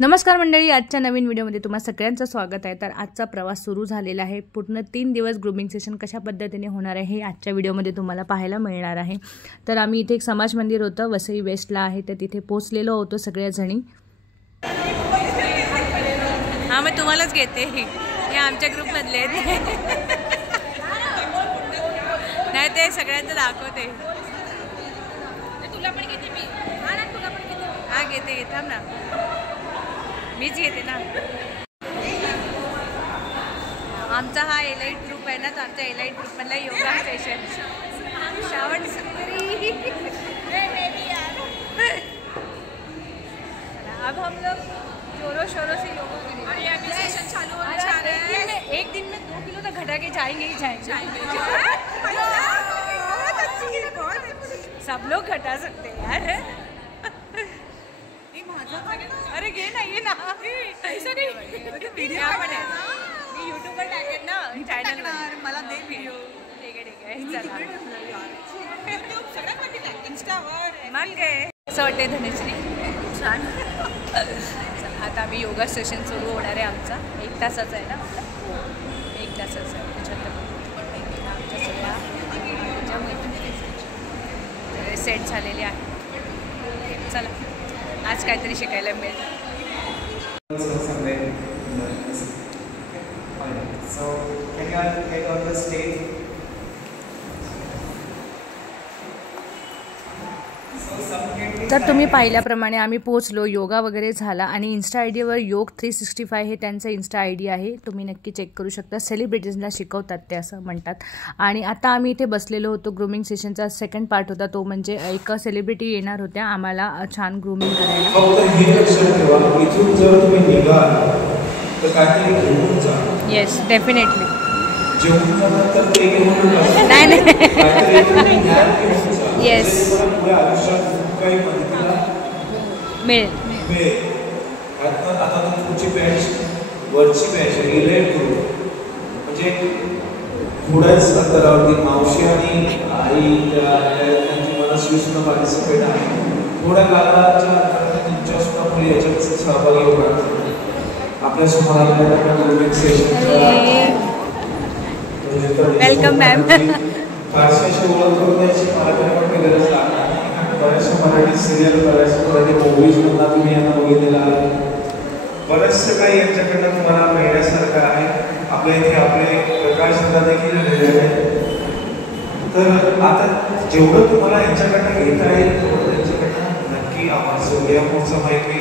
नमस्कार मंडळी, आजच्या नवीन व्हिडिओमध्ये तुम्हा सगळ्यांचं स्वागत आहे। तर आजचा प्रवास सुरू झालेला आहे। पूर्ण 3 दिवस ग्रूमिंग सेशन कशा पद्धतीने होणार आहे हे आजच्या व्हिडिओमध्ये तुम्हाला पाहायला मिळणार आहे। तर आम्ही इथे एक समाज मंदिर होतं वसई वेस्टला आहे, तर तिथे पोहोचलेलो होतो सगळ्या जणी। हां, मी तुम्हालाच घेते, हे आमच्या ग्रुपमधले आहेत। नाही, ते सगळ्यांचं दाखवते। तुला पण घेते मी। हां ना, तुला पण घेते। हां, घेते, थांब ना, मीच घेते ना। आमचा हा एलाइट ग्रुप है ना, तो आमचा एलाइट ग्रुप मधला योगा सेशन श्रावण सुंदरी। अब हम लोग जोरों शोरों से योगा करेंगे और ये अभी सेशन चालू होने जा रहा है। एक दिन में 2 किलो तक घटा के जाएंगे ही जाएंगे। सब लोग घटा सकते हैं यार। अरे घे ना, ये ना, ऐसा नाही, व्हिडिओ पण आहे, मी YouTube वर टाकेन ना चॅनल वर, मला दे व्हिडिओ। ठीक आहे, चला YouTube सगळ्यामध्ये टाक, इंस्टावर मग काय। असं वाटतंय धनश्री छान। आता आम्ही योगा सेशन सुरू होणार आहे। आमचा 1 तासाचा आहे ना, 1 तासाचा आहे। त्याच्यात आमच्या सगळ्या सेट झालेले आहे। चला, आज काहीतरी शिकायला मिळेल। तर तुम्ही पाहिल्याप्रमाणे आम्ही पोहोचलो, योगा वगैरे झाला आणि इन्स्टा आय डीवर योग 365 हे त्यांचं इन्स्टा आय डी आहे, तुम्ही नक्की चेक करू शकता। सेलिब्रिटीजला शिकवतात ते असं म्हणतात। आणि आता आम्ही इथे बसलेलो होतो। ग्रूमिंग सेशनचा सेकंड पार्ट होता, तो म्हणजे एक सेलिब्रिटी येणार होत्या आम्हाला छान ग्रूमिंग करायला। Yes, definitely. नाही, येस, मिळेल। आता तुमची बॅच वरची बॅच रिलेट करू, म्हणजे थोड्याच अंतरावरती मावशी आणि आई त्यांची मनस्वी सुद्धा पार्टिसिपेट आहे। थोड्या काळाच्या अंतराने तुमच्या सुद्धा मुली याच्यात सहभागी होणार। आपल्या समोर आलेल्या सेशन वेलकम मॅम। फारशी ओळख करून द्यायची मला काही गरज लागणार नाही। बऱ्याचशा मराठी सिरियल, बऱ्याचशा मराठी मूवीज मधला तुम्ही यांना बघितलेला आहे। बरंचसं काही यांच्याकडनं तुम्हाला मिळण्यासारखं आहे। आपल्या इथे आपले प्रकाश दादा देखील आलेले आहेत। तर आता जेवढं तुम्हाला यांच्याकडनं घेता येईल तेवढं त्यांच्याकडनं नक्की आम्हाला या पुढचं माहिती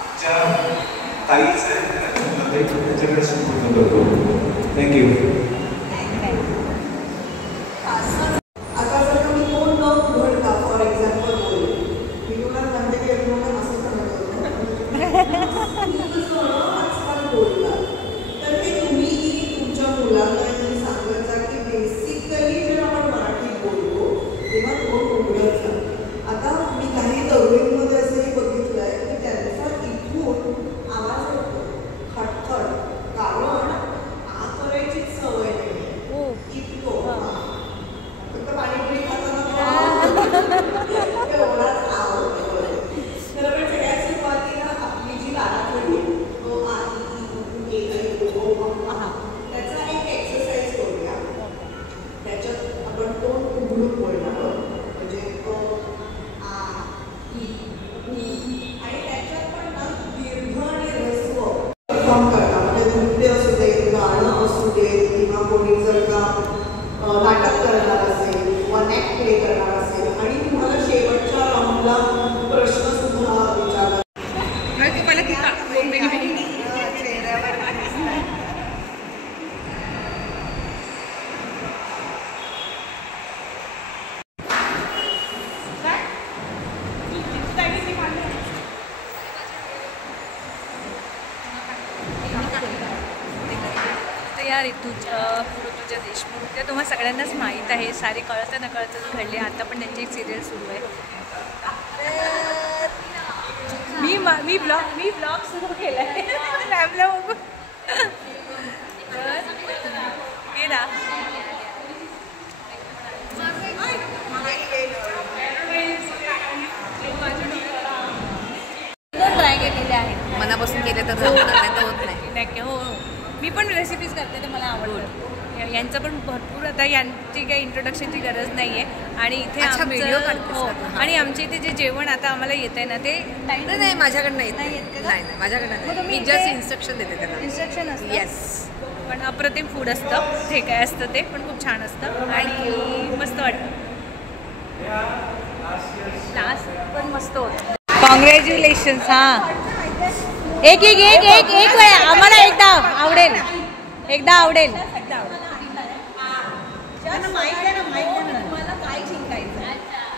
आमच्या ताईच आहे त्यांच्याकडे सुरू करतो। थँक्यू। नाटक करणार असेल किंवा नॅक प्ले करणार असेल आणि तुम्हाला शेवटच्या राऊंडला प्रश्न सुद्धा विचारला। यार ऋतुजा देशमुख त्या तुम्हाला सगळ्यांनाच माहीत आहे, सारे कळतं न कळतं घडले। आता पण त्यांची एक सिरियल सुरू आहे। मी ब्लॉग सुरू केला आहे मॅमला बघू गेला। ट्राय केलेले आहेत। मनापासून केले तर जमणार, नाही तर होत नाही. नक्की. हो हो, मी पण रेसिपीज करते तर मला आवडतं. यांचं पण भरपूर, आता यांची काही इंट्रोडक्शनची गरज नाही आहे. आणि इथे व्हिडिओ आणि आमच्या इथे जे जेवण आता आम्हाला येत आहे ना ते नाही माझ्याकडनं येत नाही. नाही माझ्याकडनं मी जस्ट इन्स्ट्रक्शन देते त्याला. इन्स्ट्रक्शन असतं. येस. पण अप्रतिम फूड असतं, जे काय असतं ते पण खूप छान असतं आणि मस्त वाटतं. लास्ट पण मस्त होतं. कॉंग्रॅच्युलेशन्स. हां, एक एक एक एक एक वेळ आम्हाला एकदा आवडेल, एकदा आवडेल.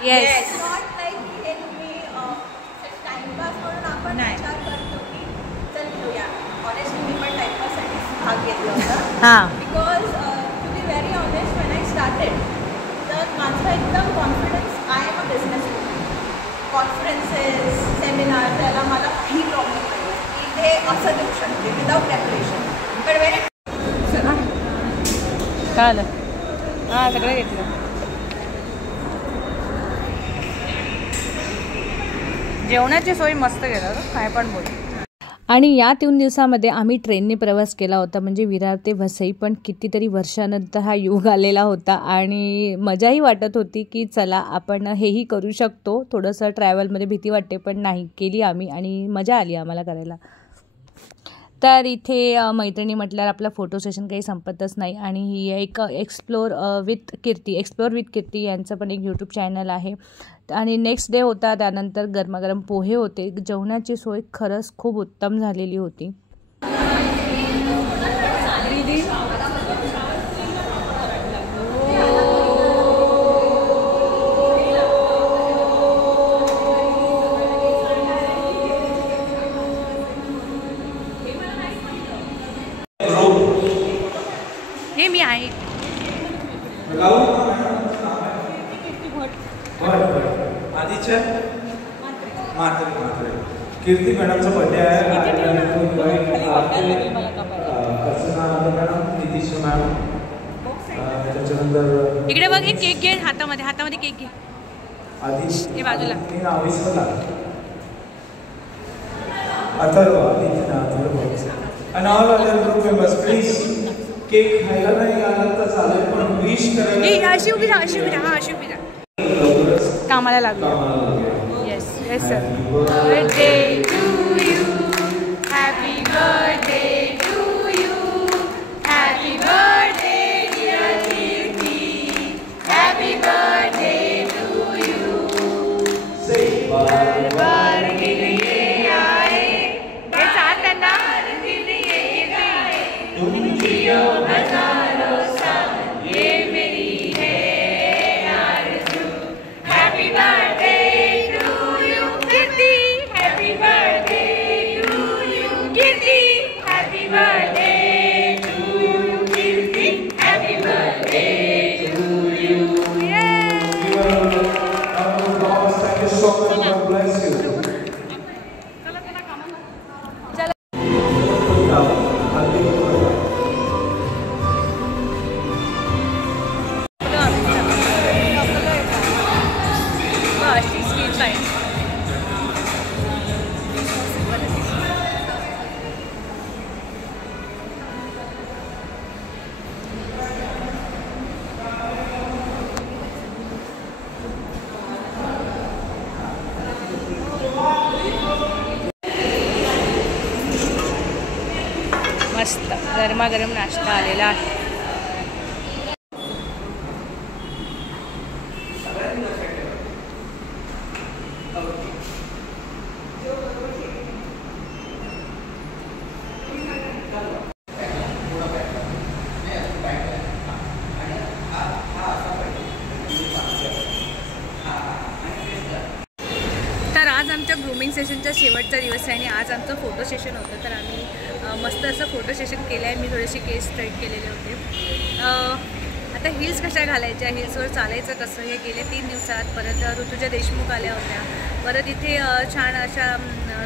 येस. हां, because to be very honest when I started तर माझा एकदम confidence, I am a business conferences seminar त्याला मला काही प्रॉब्लेम नाही. इथे असं देऊ शकते विदाउट प्रेपरेशन. पण व्हेरी काय आलं? हां, सगळं घेतलं. जेवणाची सोय मस्त केलं, काय पण बोल. आणि या 3 दिवसामध्ये आम्ही ट्रेनने प्रवास केला होता, म्हणजे विरार ते वसई. पण कितीतरी वर्षानंतर हा योग आलेला होता आणि मजाही वाटत होती की चला आपण हेही करू शकतो. थोडंसं ट्रॅव्हलमध्ये भीती वाटते पण नाही, केली आम्ही आणि मजा आली आम्हाला करायला. तर इथे मैत्रिणी म्हटल्यावर आपला फोटो सेशन काही संपतच नाही. आणि ही एक एक्सप्लोर विथ कीर्ती यांचं पण एक यूट्यूब चॅनल आहे. आणि नेक्स्ट डे होता, त्यानंतर गरमागरम पोहे होते. जेवणाची सोय खरंच खूप उत्तम झालेली होती. हे मी आहे. आधीच्या मात्र कीर्ती मॅडमचा बर्थडे आहे. अर्चना मॅडम, नितीश मॅम, त्याच्यानंतर इकडे बघ, एक केक घे हातामध्ये, हातामध्ये केक घे. आधी हे बाजूला Atharva and all other group members, please cake खायला नाही आला तर चालेल पण विश करायला. अशी उभी राहा, अशी उभी राहा. हां, अशी उभी राहा. कामाला लागलो. Yes yes sir. Birthday to you, happy birthday to you, happy birthday dear Kirti, happy birthday to you. बार बार गिरिये आए, हे चाल त्यांना. तुम जियो हजारों साल, ये मेरी है आरज़ू. Happy birthday to you Kirti, happy birthday to you Kirti, happy birthday to you Kirti, happy birthday to you. Thank you so much. God bless you. मस्त गरमागरम नाश्ता आलेला आहे. तर आज आमच्या ग्रूमिंग सेशनचा शेवटचा दिवस आहे आणि आज आमचं फोटो सेशन होतं. तर आम्ही मस्त असं फोटो सेशन केलं आहे. मी थोडेसे केस स्ट्रेट केलेले होते. आता हिल्स कशा घालायच्या, हिल्सवर चालायचं कसं, हे गेले 3 दिवसात. परत ऋतुजा देशमुख आल्या होत्या. परत इथे छान अशा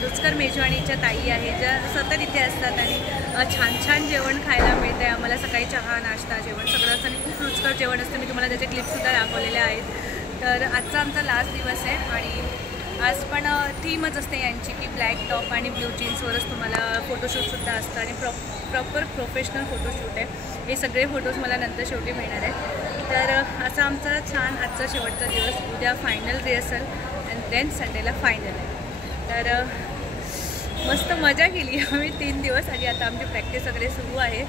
रुचकर मेजवानीच्या ताई आहेत ज्या सतत इथे असतात आणि छान छान जेवण खायला मिळतं आहे आम्हाला. सकाळी चहा, नाश्ता, जेवण सगळं असतं आणि खूप रुचकर जेवण असतं. मी तुम्हाला त्याचे क्लिपसुद्धा दाखवलेले आहेत. तर आजचा आमचा लास्ट दिवस आहे आणि आज पण थीमच असते यांची की ब्लॅक टॉप आणि ब्ल्यू जीन्सवरच तुम्हाला फोटोशूटसुद्धा असतं आणि प्रॉपर प्रोफेशनल फोटोशूट आहे. हे सगळे फोटोज मला नंतर शेवटी मिळणार आहेत. तर असा आमचा छान आजचा शेवटचा दिवस. उद्या फायनल रिहर्सल अँड देन संडेला फायनल आहे. तर मस्त मजा केली आम्ही 3 दिवस आणि आता आमची प्रॅक्टिस वगैरे सुरू आहे.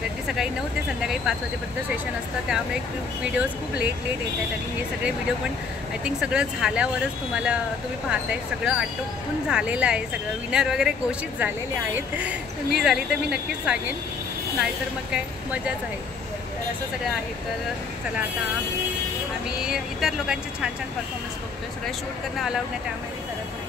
गड्डी सकाळी 9 ते संध्याकाळी 5 वाजेपर्यंत सेशन असतं. त्यामुळे व्हिडिओज खूप लेट येत आहेत आणि हे सगळे व्हिडिओ पण आय थिंक सगळं झाल्यावरच तुम्ही पाहताय. सगळं आटोपून झालेलं आहे. सगळं विनर वगैरे घोषित झालेले आहेत. तर मी झाली तर मी नक्कीच सांगेन, नाहीतर मग काय मजाच आहे. तर असं सगळं आहे. तर चला आता आम्ही इतर लोकांचे छान छान परफॉर्मन्स बघतोय. सगळं शूट करणं अलाउड नाही त्यामुळे मी करत नाही आहे.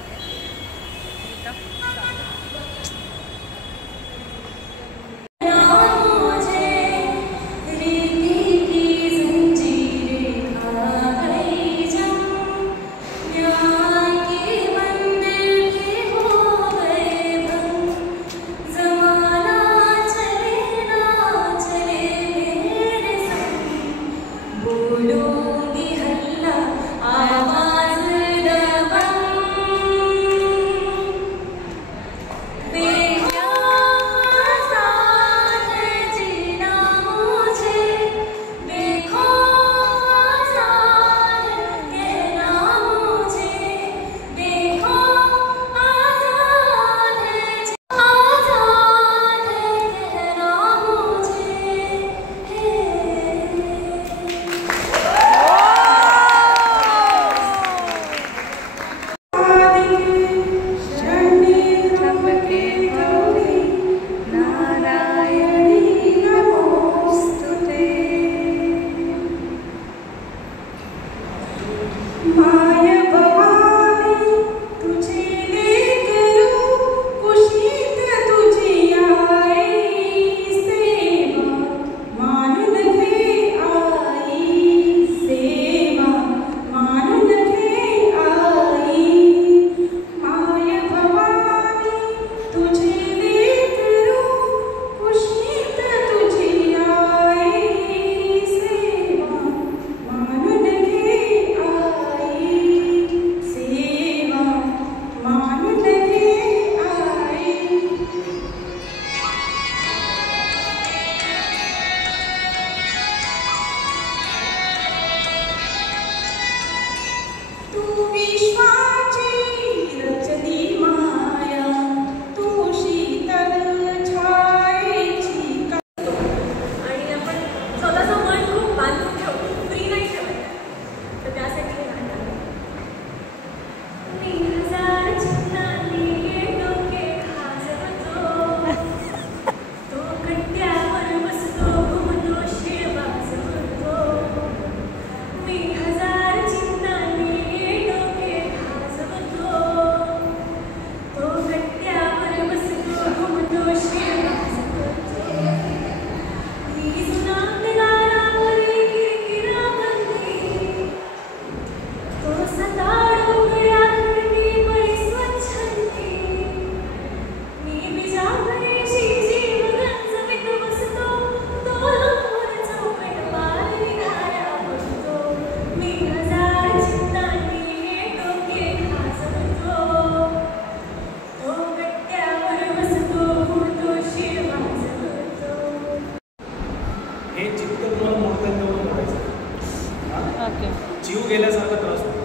जीव गेल्यासारखा त्रास होतो.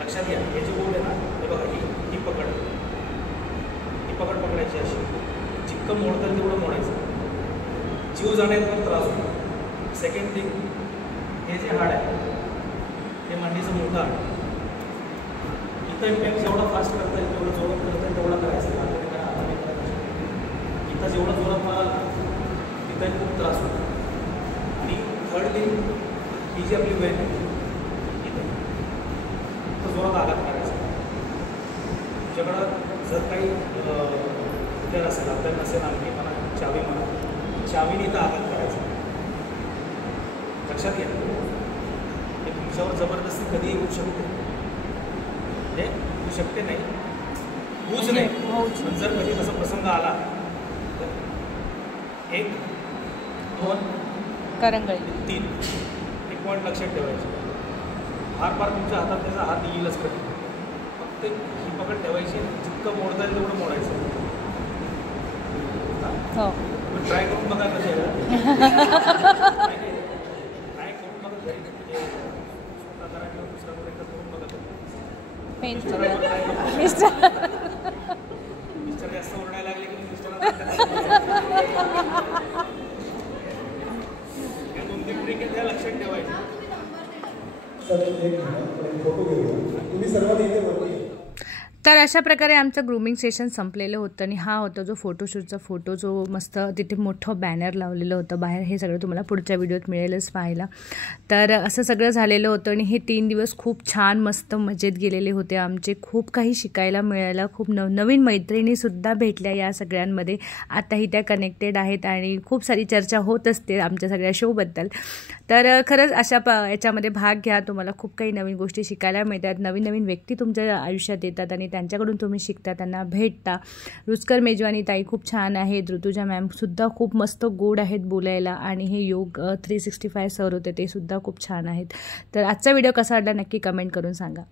लक्षात घ्या, हे जे बोट आहे ना, हे बघा, ही पकड पकडायची अशी, जितकं मोडतं तेवढं मोडायचं. जीव जाण्यात पण त्रास होतो. सेकंड थिंग, हे जे हाड आहे हे मांडीचं मोठं हाड. इथं इम्पॅक्ट जेवढा फास्ट करता येईल तेवढं जोरात करता येईल तेवढा करायचं. इथं जेवढं जोरात मारायला तिथं खूप त्रास होतो. आणि थर्ड थिंग, ही जी आपली वेळ आहे इथं तर जोरात आघात करायचा. तुमच्याकडं जर काही उद्या असेल, आपल्याला नसेल, आणखी म्हणा, चावी म्हणा, चावीने इथं आघात करायचा. लक्षात घ्या, हे तुमच्यावर जबरदस्ती कधीही होऊ शकते. म्हणजे होऊ शकते नाही, होऊच नाही. पण जर कधी तसा प्रसंग आला तर 1, 2, करंगळी 3 पॉईंट लक्षात ठेवायचे. फार तुमच्या हातात त्याचा हात येईलच कधी. फक्त ही पकड ठेवायची, जितकं मोडता येईल तेवढं मोडायचं. हो ट्राय करून बघा कसे ट्राय करून बघा घरी, म्हणजे स्वतः करा किंवा दुसऱ्यावर एकदा करून बघा. मिस्टर जास्त ओरडायला लागले की मिस्टरला 2-3 ट्रिक आहेत त्या लक्षात ठेवायच्या. तुम्ही सर्वात इथे वरती. तर अशा प्रकारे आमचं ग्रूमिंग सेशन संपलेलं होतं आणि हा होता जो फोटोशूटचा फोटो, जो मस्त तिथे मोठं बॅनर लावलेलं होतं बाहेर. हे सगळं तुम्हाला पुढच्या व्हिडिओत मिळेलच पाहायला. तर असं सगळं झालेलं होतं आणि हे 3 दिवस खूप छान मस्त मजेत गेलेले होते आमचे. खूप काही शिकायला मिळालं, खूप नवीन मैत्रिणीसुद्धा भेटल्या या सगळ्यांमध्ये. आताही त्या कनेक्टेड आहेत आणि खूप सारी चर्चा होत असते आमच्या सगळ्या शोबद्दल. तर खरंच अशा याच्यामध्ये भाग घ्या, तुम्हाला खूप काही नवीन गोष्टी शिकायला मिळतात. नवीन नवीन व्यक्ती तुमच्या आयुष्यात येतात आणि त्यांच्याकडून तुम्ही शिकता, त्यांना भेटता. रुचकर मेजवानी ताई खूप छान आहेत, ऋतुजा मॅमसुद्धा खूप मस्त गोड आहेत बोलायला, आणि हे योग 365 सर होते ते सुद्धा खूप छान आहेत. तर आजचा व्हिडिओ कसा वाटला नक्की कमेंट करून सांगा.